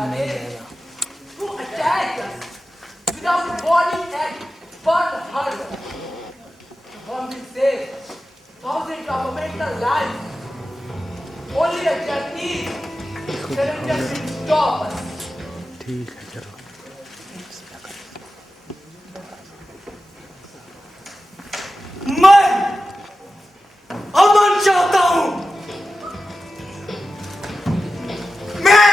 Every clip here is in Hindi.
again to attack us without warning and burn hurt us. One will save thousands of American lives. Only a Japanese challenger will stop us. ठीक है चलो मैं अमन चाहता हूं मैं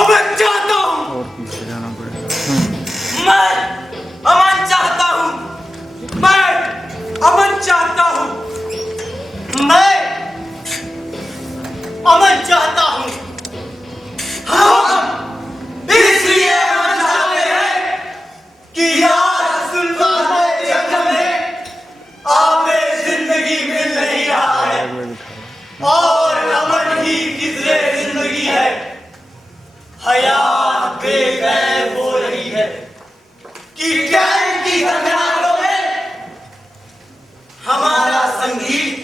अमन चाहता हूं और पीछे जाना पड़ेगा मैं अमन चाहता हूं मैं अमन चाहता हूं मैं अमन चाहता हूं हम इसलिए अमन चाहते हैं कि यार सुल्तान जंग में आबे जिंदगी मिल नहीं रहा है और अमन ही किसरे जिंदगी है हयात बेगैर हो रही है कि कैद की घटनाओं में हमारा संगीत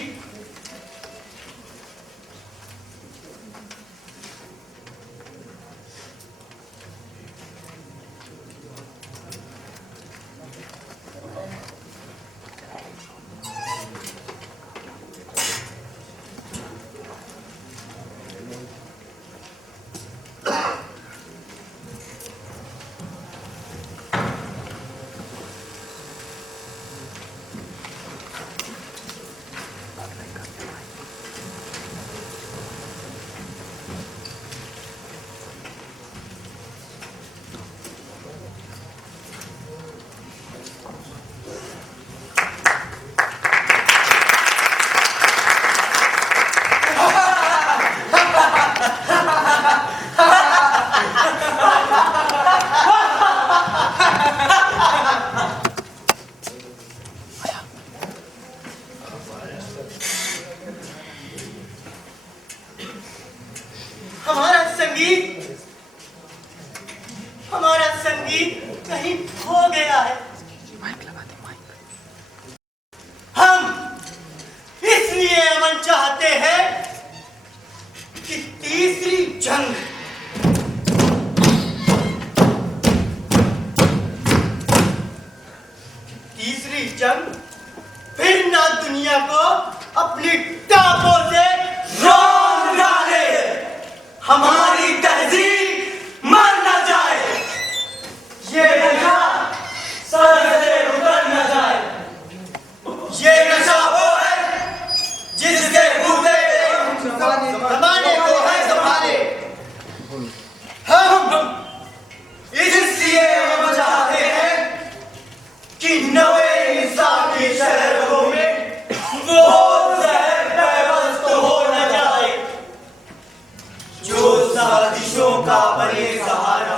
हमारा संगीत कहीं खो गया है हम इसलिए अमन चाहते हैं कि तीसरी जंग फिर ना दुनिया को अपनी टापों से रौंद डाले हमारी तहजीब मर न जाए ये नशा सर से उतर न जाए ये नशा वो है जिसके बूते जमाने को है संभाले हम इसलिए हम चाहते हैं कि नवे इंसान के शहरों में वो जहर पैवस्त हो न जाए जो साजिशों का बने सहारा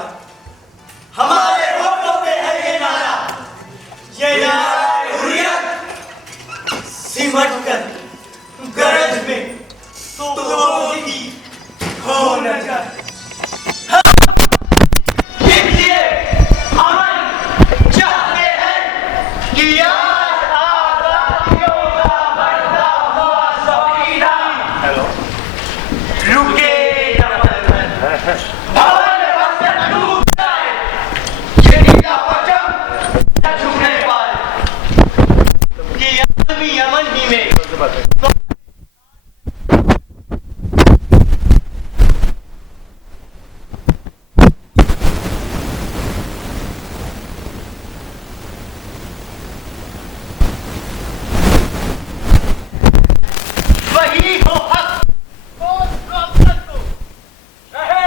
हमारे होठों पे है ये नारा हुर्रियत सिमट कर गरज में तो भी खो न जाए इसलिए अमन चाहते हैं कि यार आजादियों का बढ़ता हुआ सफीना रुके न भवन बस डूब जाए ये नीला परचम न झुकने पाए कि आदमी अमन ही में वही हो हक और प्रॉब्लम को रहे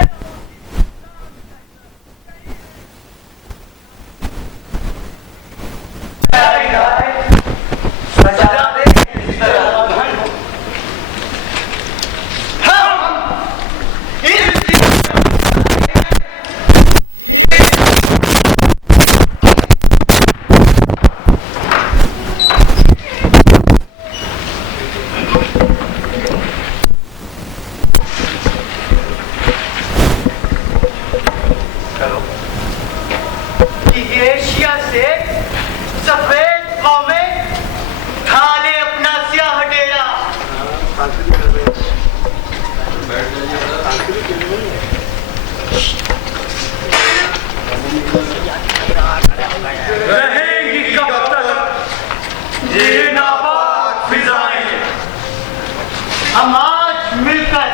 हम आज मिलकर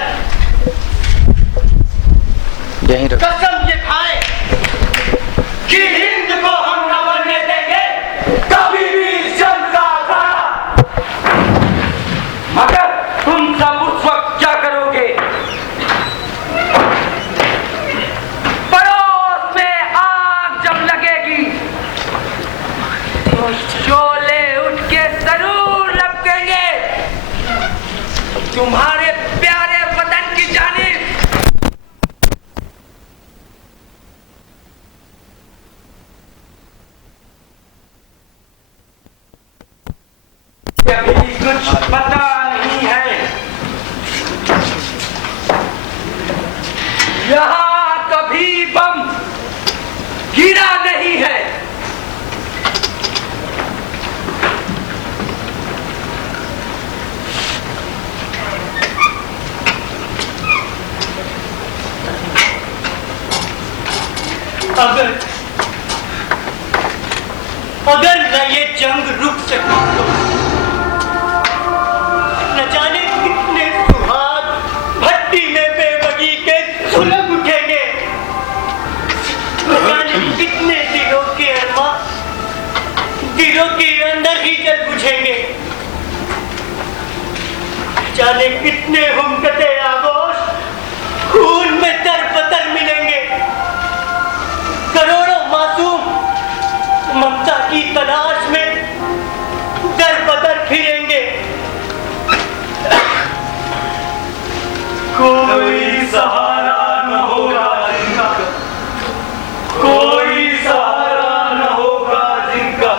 यहीं रख। कसम ये खाए कि हिंद को हम न बनने देंगे कभी भी इस जंग का अखाड़ा। मगर तुम सब उस वक्त क्या करोगे? पड़ोस में आग जब लगेगी तो शोले उठ के जरूर लपकेंगे तुम्हारे प्यारे वतन की जानिब। कभी कुछ पता नहीं है, यहाँ कभी बम गिरा नहीं है। अगर न ये जंग रुक सकी तो न जाने कितने सुहाग भट्टी में बेबगी के सुलग उठेंगे, न जाने कितने दिलों के अरमा दिलों के अंदर ही जल बुझेंगे, जाने कितने हुमकते आगोश खून में तरपतर मिलेंगे। करोड़ों मासूम ममता की तलाश में दर बदर फिरेंगे। कोई सहारा न होगा जिनका, कोई सहारा न होगा जिनका।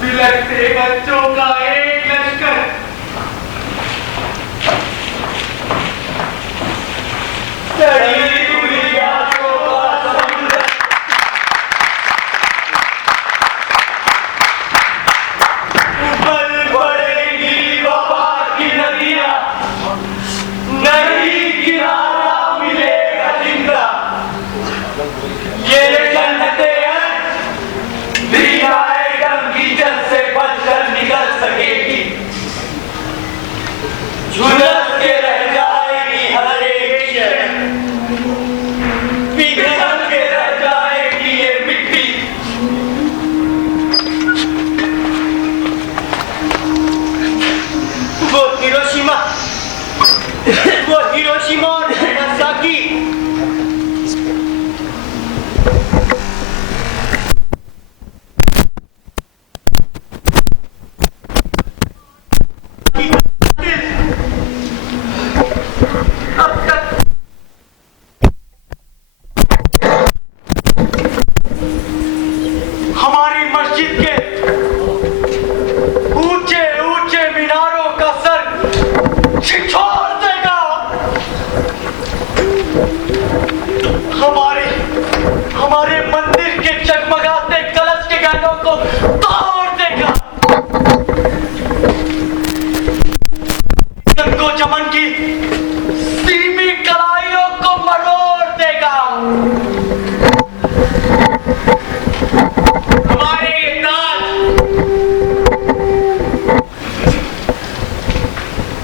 बिलखते बच्चों का एक लश्कर सड़ी दुनिया को समुद्र, उबल पड़ेगी वफा की नदियां, नहीं किनारा मिलेगा जिंदा। ये जन्नते दीवाए गम की जल से बचकर निकल सकेगी, झुलस के रह जाएगी हर एक शहर, पिघल के रह जाएगी ये मिट्टी। वो हिरोशिमा और नागासाकी अब तक हमारी मस्जिद के ऊंचे ऊंचे मीनारों का सर छिछोर देगा, हमारे मंदिर के जगमगाते कलश के गहनों को तोड़ देगा, को चमन की सीमी कलाइयों को मरोड़ देगा। हमारे ये ताज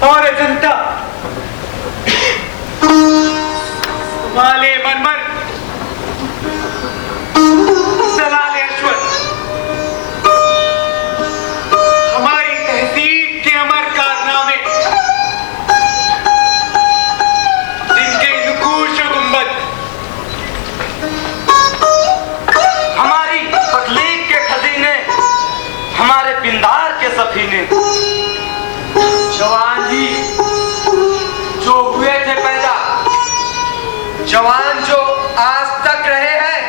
और ये जनता वाले मरमर सलाले अश्वत हमारी तहजीब के अमर कारनामे, जिनके नुकूश गुंबद, हमारी तकलीफ के खजीने, हमारे पिंदार के सफीने। जवान जी जो हुए थे पैदा, जवान जो आज तक रहे हैं,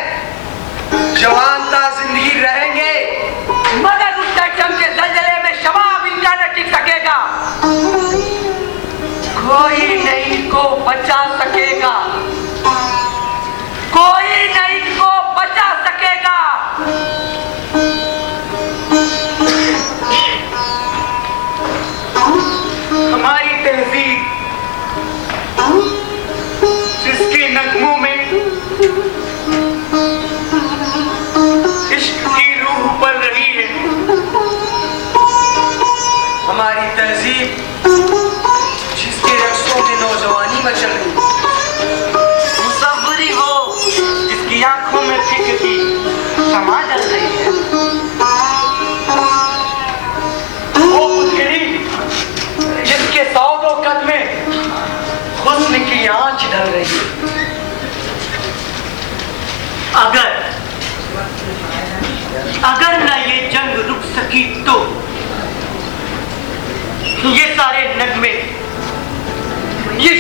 जवान ता जिंदगी रहेंगे, मगर उस जंग के जलजले में शबाब इनका न टिक सकेगा। कोई नहीं को बचा सकेगा, कोई नहीं को बचा सकेगा। हमारी तहजीब जिसके नगमों में इश्क की रूह पर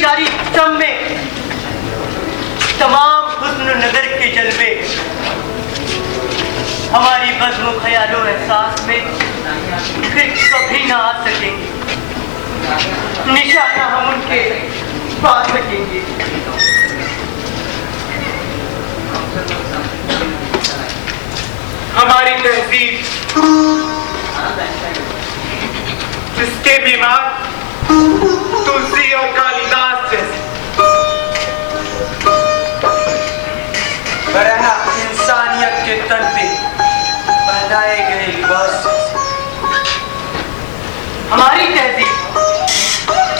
सारी सम में तमाम हुस्न नजर के जलवे हमारी बज़्म ख्यालो एहसास में फिर कभी ना आ सकेंगे, निशाना हम उनके पा सकेंगे। हमारी तहजीब जिसके बीमार तुलसी और कालिदास जैसे वरना इंसानियत के तन पे पहनाए गए लिबास जैसे। हमारी तहजीब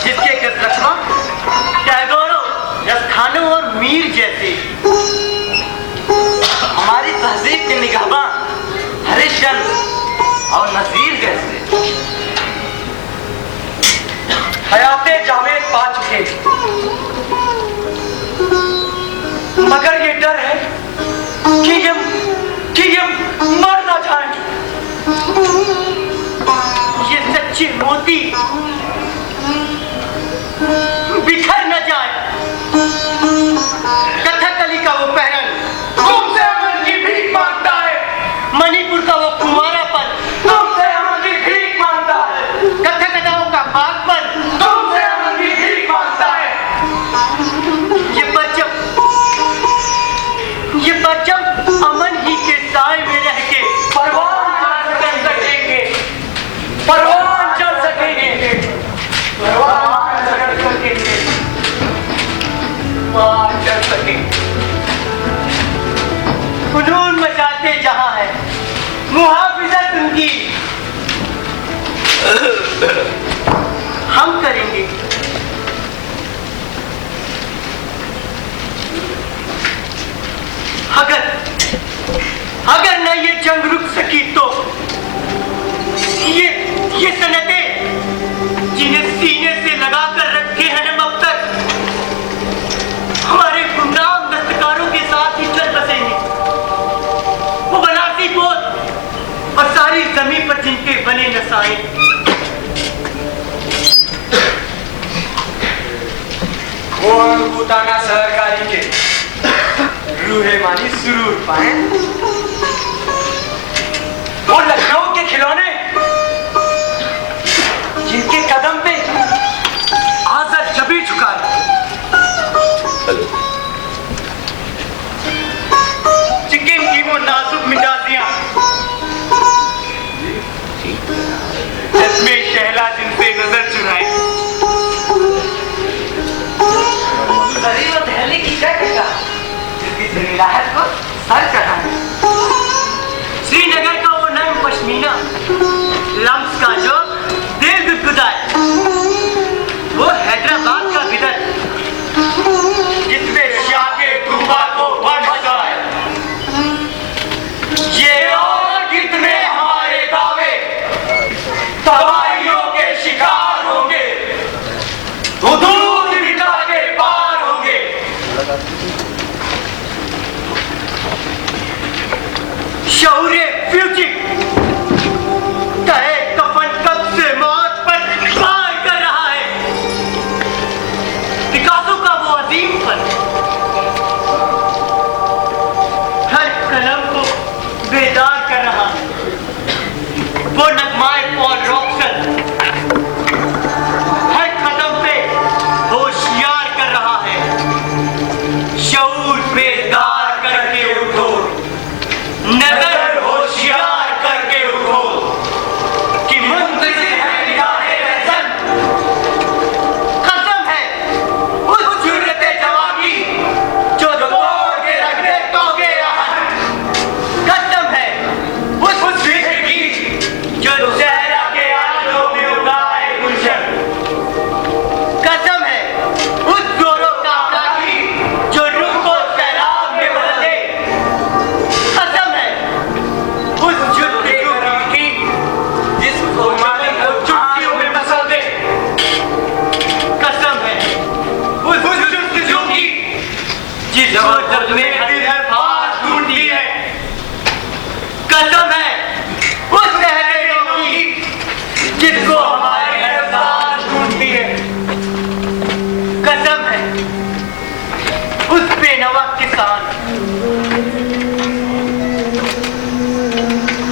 जिसके गजलखमा टैगोरों यस्थानों और मीर जैसे, हमारी तहजीब की निगाहबां हरिश्चंद्र और नजीर जैसे। हयाते जावेद पा चुके मगर ये डर है कि ये मर ना जाए। ये सच्चे मोती बिखर न जाए। कथकली का वो पहरन तुमसे अमन की भीख मांगता है, मणिपुर का वो कुमारापन तुमसे अमन की भीख मांगता है, कथकदाओं का बागपन तुमसे अमन की भीख मांगता है। ये परचम अमन ही के साए में रह के परवान चल सकेंगे, परवान चल सकेंगे, परवान चल सकेंगे, परवान चल सकेंगे। फुनून मचाते जहां है मुहाफिजत उनकी हम करेंगे। अगर न ये जंग रुक सकी तो ये सनतें जिन्हें सीने से लगा कर रखे हैं हम अब तक, हमारे गुमनाम दस्तकारों के साथ ही चल बसेंगे। वो बनारसी पोत और सारी जमीन पर जिनके बने नसाए, वो भूताना सहकारी के रूहे मानी सुरूर पाए। वो लखनऊ के खिलौने जिनके कदम पे आज़ाद जबी झुकाए। चिकन की वो नाजुक मिजाजियां जिसमें शहला जिनसे नजर चुराए। जरूरत है की क्या कहेगा जिसकी राहत को सर चढ़ाए। श्रीनगर का वो नर्म पश्मीना लम्स का जो दिल गुदगुदाए, वो हैदराबाद का बिदर जिसमें शाह के तूबा को बन जाए। ये और कितने हमारे दावे तबाहियों के शिकार होंगे, हुदूद मिटा के पार होंगे। शौर्य फ्यूजिक कहे कफन कब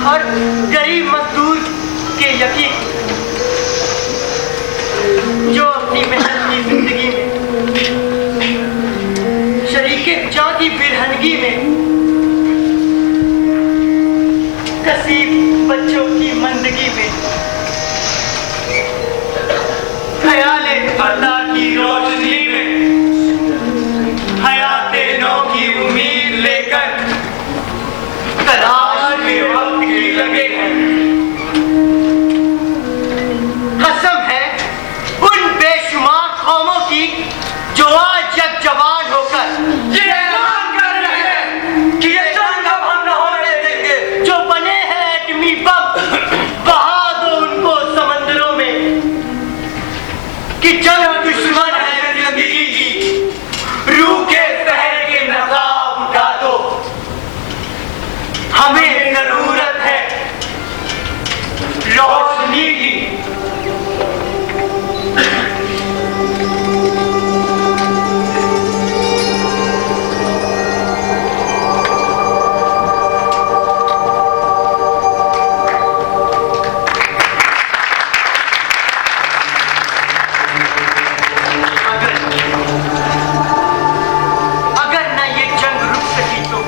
और गरीब मजदूर के यकीन जो अपनी मेहनत की जिंदगी में शरीके जां की बिरहनगी में कसीब बच्चों की मंदगी में ख्याले अल्लाह की रोशनी में हयाते नौ की उम्मीद लेकर तलाश में वक्त की लगे हैं। कसम है उन बेशुमार कौमों की जो आज जग जवान होकर ये ऐलान कर रहे हैं कि ये जंग अब हम न होने देंगे। जो बने हैं एटमी बम बहा दो उनको समंदरों में कि जंग दुश्मन है जिंदगी की रूह के शहर के नकाब उठा दो। हमें जरूरत है रोशनी की। अगर न ये जंग रुक सकी तो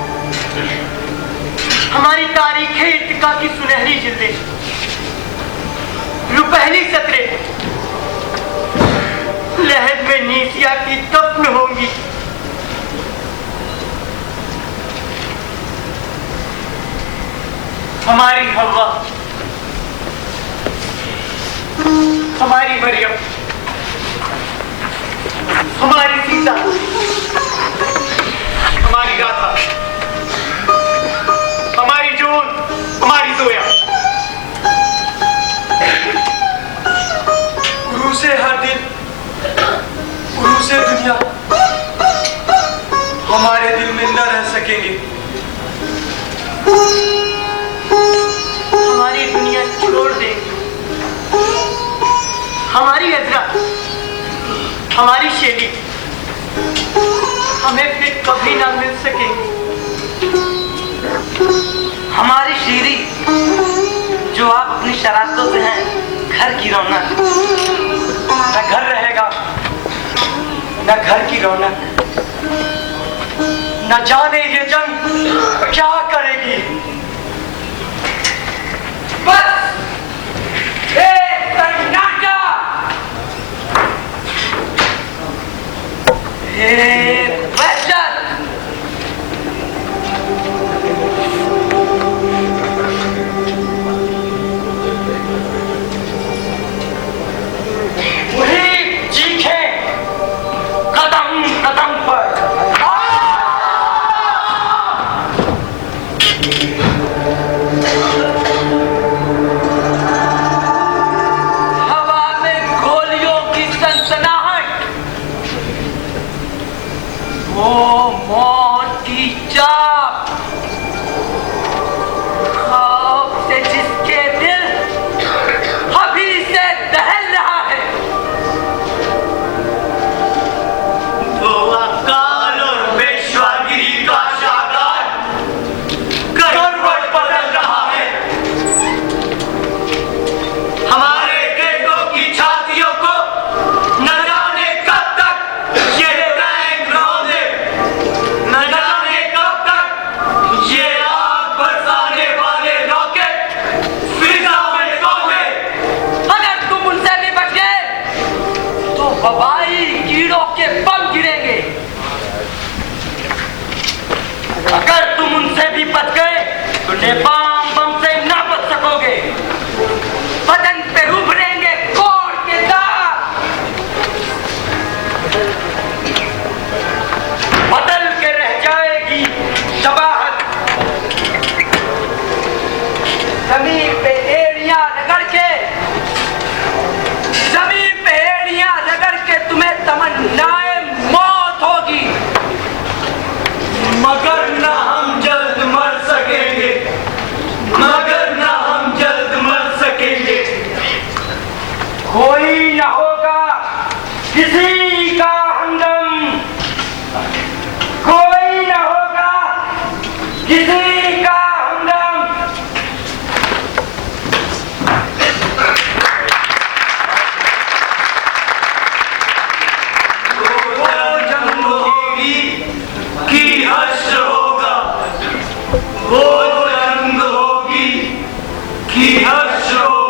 हमारी तारीख इर्तिका की सुनहरी जिल्दें रुपहली सतरे लहद में नीसिया की दफन होंगी। हमारी हवा, हमारी मरियम, हमारी सीता, हमारी गाथा, हमारी जून, हमारी जोया, उरूसे हर दिन, उरूसे दुनिया हमारे दिल में न रह सकेंगे। हमारी दुनिया छोड़ देंगी। हमारी अजरा, हमारी शैली हमें फिर कभी ना मिल सकेंगी। हमारी शीरी जो आप अपनी शरारतों से हैं घर की रौनक, न घर रहेगा न घर की रौनक। न जाने ये जंग क्या करेगी। बस एक सन्नाटा, एक वहशत, वही चीखें कदम कदम पर। कि हर शोर